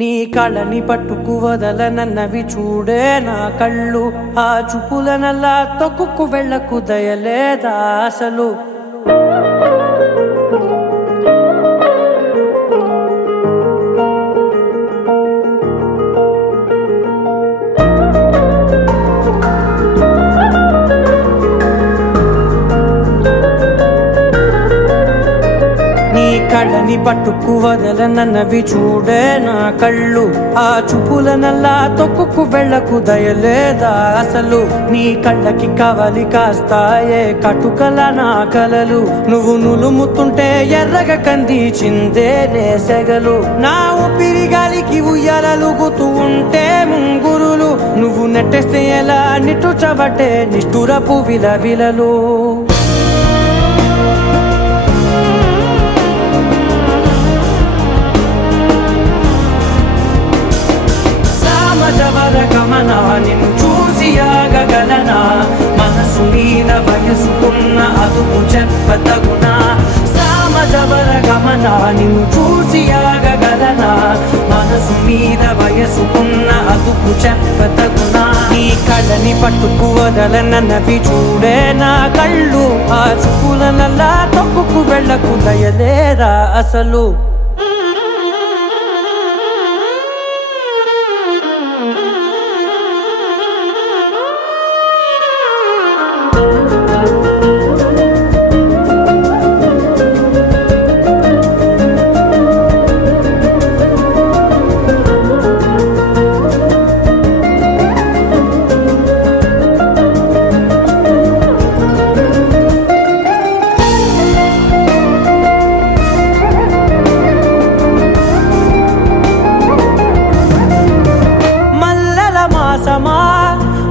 నీ కళ్ళని పట్టుకు వదలనన్నవి చూడే నా కళ్ళు, ఆ చూపులనల్లా తొక్కుకు వెళ్ళకు దయలేదా అసలు. కళ్ళని పట్టుకు వదలనన్నవి చూడే నా కళ్ళు, ఆ చూపులనల్లా తొక్కుకు వెళ్ళకు దయలేదా అసలు. నీ కళ్ళకి కవలి కాస్తాయే కటుకల నా కలలు, నువ్వు నులుముతుంటే ఎర్రగ కందిచిందే నేసెగలు. నా ఊపిరి గాలికి ఉయ్యాలలుగుతూ ఉంటే ముంగురులు, నువ్వు నెట్టేస్తే ఎలా నిట్టుచబట్టే నిష్ఠురపు విలవిలలు. గమనా నిన్ను చూసి ఆగగలనా, మనసు మీద వయసుకున్న అదుపు చెప్పతగునా. సామజవర గమనా నిన్ను చూసి ఆగగలనా, మనసు మీద వయసుకున్న అదుపు చెప్పతగునా. నీ కళ్ళని పట్టుకు వదలనన్నవి చూడే నా కళ్ళు, ఆ చూపులనల్లా తొక్కుకు వెళ్ళకు దయలేదా అసలు.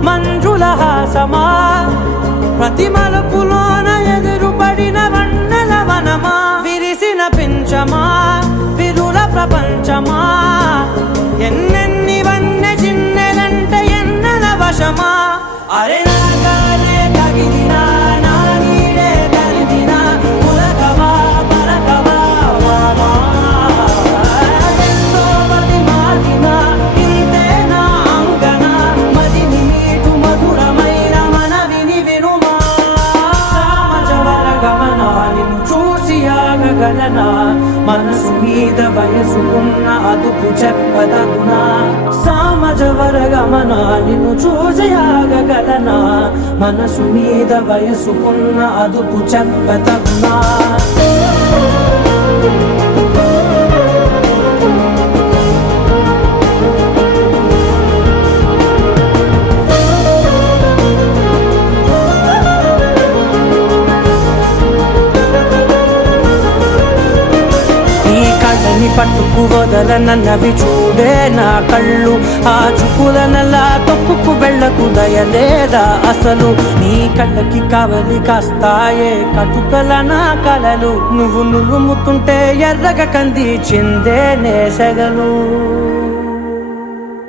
మంజుల హాసమా, ప్రతి మలుపులోన ఎదురుపడిన వన్నెల వనమా, విరిసిన పించమా విరుల ప్రపంచమా, ఎన్నెన్ని వన్నె చిన్నెలంటే ఎన్నెల వశమా. అరే నాగానే తగిలినా నా నీడే తరిమినా, పులకవా పలకవా వామా, ఎంతో మది మాటినా ఇంతే నా అంగన, మదిని నీటు మధురమైన మనవిని వినుమా. సామజవర గమనా నిన్ను చూసి ఆగగలనా, మనసు మీద వయసుకున్న అదుపు చెప్పదగునా. సామజవర గమనా నిన్ను చూసి ఆగగలనా, మనసు మీద వయసుకున్న అదుపు చెప్పదగునా. కళ్ళని పట్టుకు వదలనన్నవి చూడే నా కళ్ళు, ఆ చూపులనల్లా తొక్కుకు వెళ్ళకు దయలేదా అసలు. నీ కళ్ళకి కవలి కాస్తాయే కటుకల నా కలలు, నువ్వు నులుముతుంటే ఎర్రగ కందిచిందే నేసెగలు.